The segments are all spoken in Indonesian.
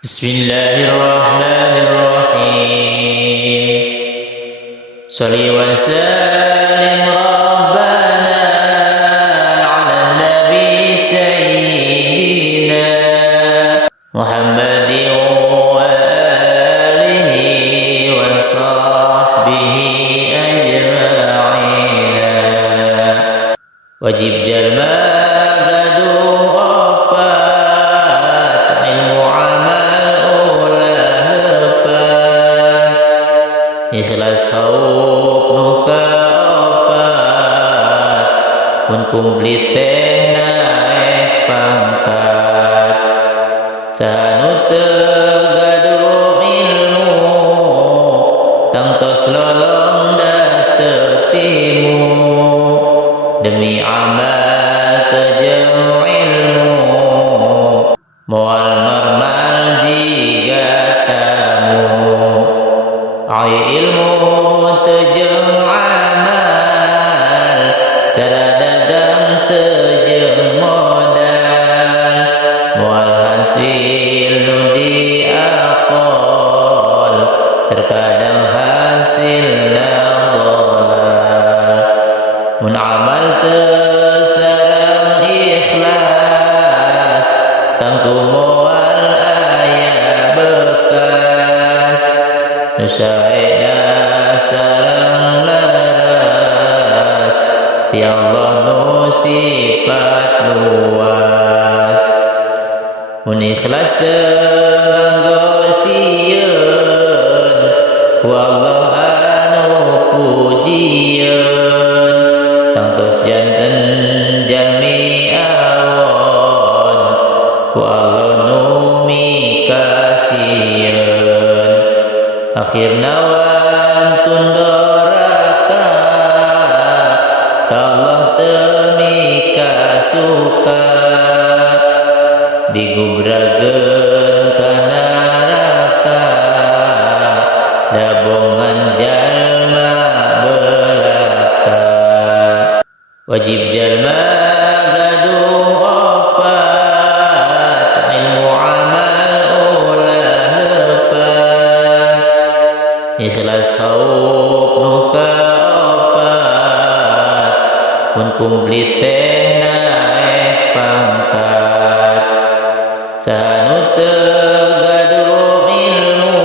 Bismillahirrahmanirrahim. Shalli wa sallim Rabbana ala Nabi Sayyidina Muhammadin wa alihi wa sahbihi ajma'ina. Wajib jalma gaduh opat ilmu ikhlas sauk nuka opat pun kumplit teh naik pangkat sanu teu gaduh ilmu tangtos lolong da teu timu demi amal teu jeung ilmu moal normal jiga tamu ai ilmu teu jeung amal cara dagang teu jeung modal moal hasil nu diakol terkadang hasilna dolal mun amal teu sareng ikhlas tangtu moal aya bekas nu saeda sareng laras ti Allah nu sifat luas mun ikhlas teu nganggo sieun ku Allah anu pujieun tangtos janten jalmi awon ku Allah nu mikasieun akhirna wantun doraka Allah teu mikasuka digubrageun ka neraka dabongan jalma belaka. Wajib jalma gaduh opat ilmu amal ulah heupat ikhlas sauk nuka opat pun kumplit teh naik pangkat sanu teu gaduh ilmu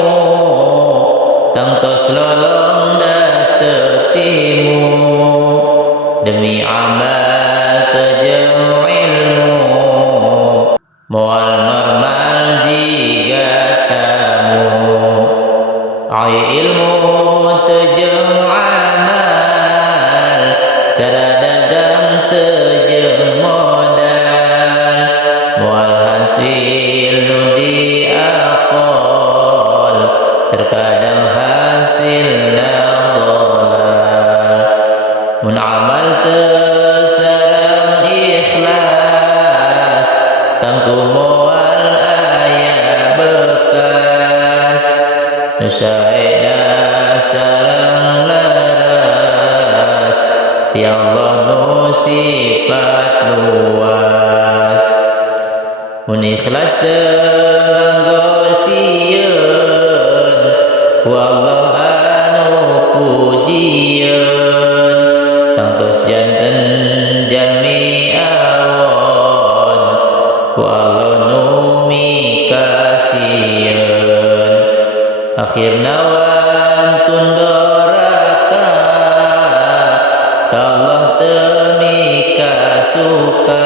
tangtos lolong da teu timu demi amal teu jeung ilmu moal normal jiga tamu ai ilmu teu jeung amal cara dagang teu jeung modal moal hasil nu diakol terkadang hasilna dolal mun amal teu sareng ikhlas tangtu moal aya bekas nu saeda sareng laras ti Allah nu sifat luas mun ikhlas teu nganggo sieun ku Allah anu pujieun tangtos janten jalmi awon ku Allah nu mikasieun akhirna wantun doraka Allah teu mikasuka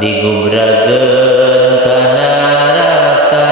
digubrageun ka neraka